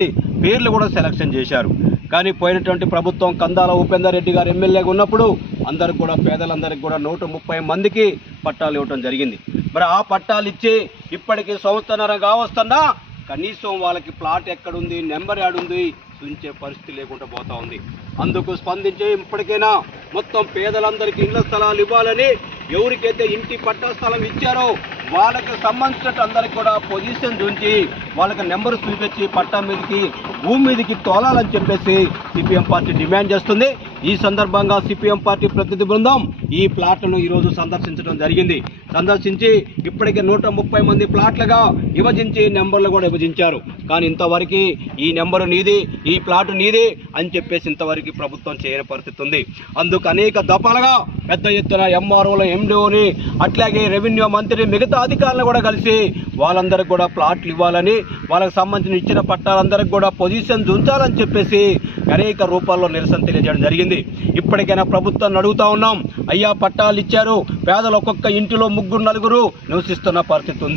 పేర్లు కూడా సెలక్షన్ చేశారు. కానీ పోయినటువంటి ప్రభుత్వం కందాల ఉపేందర్ రెడ్డి గారు ఎమ్మెల్యేగా ఉన్నప్పుడు అందరికి కూడా పేదలందరికీ కూడా 130 మందికి పట్టాలు ఇవ్వడం జరిగింది. మరి ఆ పట్టాలు ఇచ్చి ఇప్పటికీ సంవత్సరన్నర కావస్తున్నా కనీసం వాళ్ళకి ప్లాట్ ఎక్కడుంది, నెంబర్ యాడుంది చూపించే పరిస్థితి లేకుండా పోతా ఉంది. అందుకు స్పందించి ఇప్పటికైనా మొత్తం పేదలందరికీ ఇళ్ల స్థలాలు ఇవ్వాలని, ఎవరికైతే ఇంటి పట్టా స్థలం ఇచ్చారో వాళ్ళకి సంబంధించినట్టు అందరికి కూడా పొజిషన్ చూసి వాళ్ళకి నెంబర్ చూపించి పట్టా మీదకి భూమి మీదకి తోలాలని చెప్పేసి సిపిఎం పార్టీ డిమాండ్ చేస్తుంది. ఈ సందర్భంగా సిపిఎం పార్టీ ప్రతినిధి బృందం ఈ ప్లాట్లను ఈరోజు సందర్శించడం జరిగింది. సందర్శించి ఇప్పటికే 130 మంది ప్లాట్లుగా విభజించి నెంబర్లు కూడా విభజించారు. కానీ ఇంతవరకు ఈ నెంబరు నీది, ఈ ప్లాట్ నీది అని చెప్పేసి ఇంతవరకు ప్రభుత్వం చేయని పరిస్థితి ఉంది. అందుకు అనేక దఫాలుగా పెద్ద ఎత్తున ఎంఆర్ఓల, ఎండిఓని, అట్లాగే రెవెన్యూ మంత్రి, మిగతా అధికారులు కూడా కలిసి వాళ్ళందరికీ కూడా ప్లాట్లు ఇవ్వాలని, వాళ్ళకి సంబంధించిన ఇచ్చిన పట్టాలందరికీ కూడా పొజిషన్ ఉంచాలని చెప్పేసి అనేక రూపాల్లో నిరసన తెలియజేయడం జరిగింది. ఇప్పటికైనా ప్రభుత్వాన్ని అడుగుతా ఉన్నాం, అయ్యా పట్టాలు ఇచ్చారు, పేదలు ఒక్కొక్క ఇంటిలో 3-4 నివసిస్తున్న పరిస్థితి ఉంది.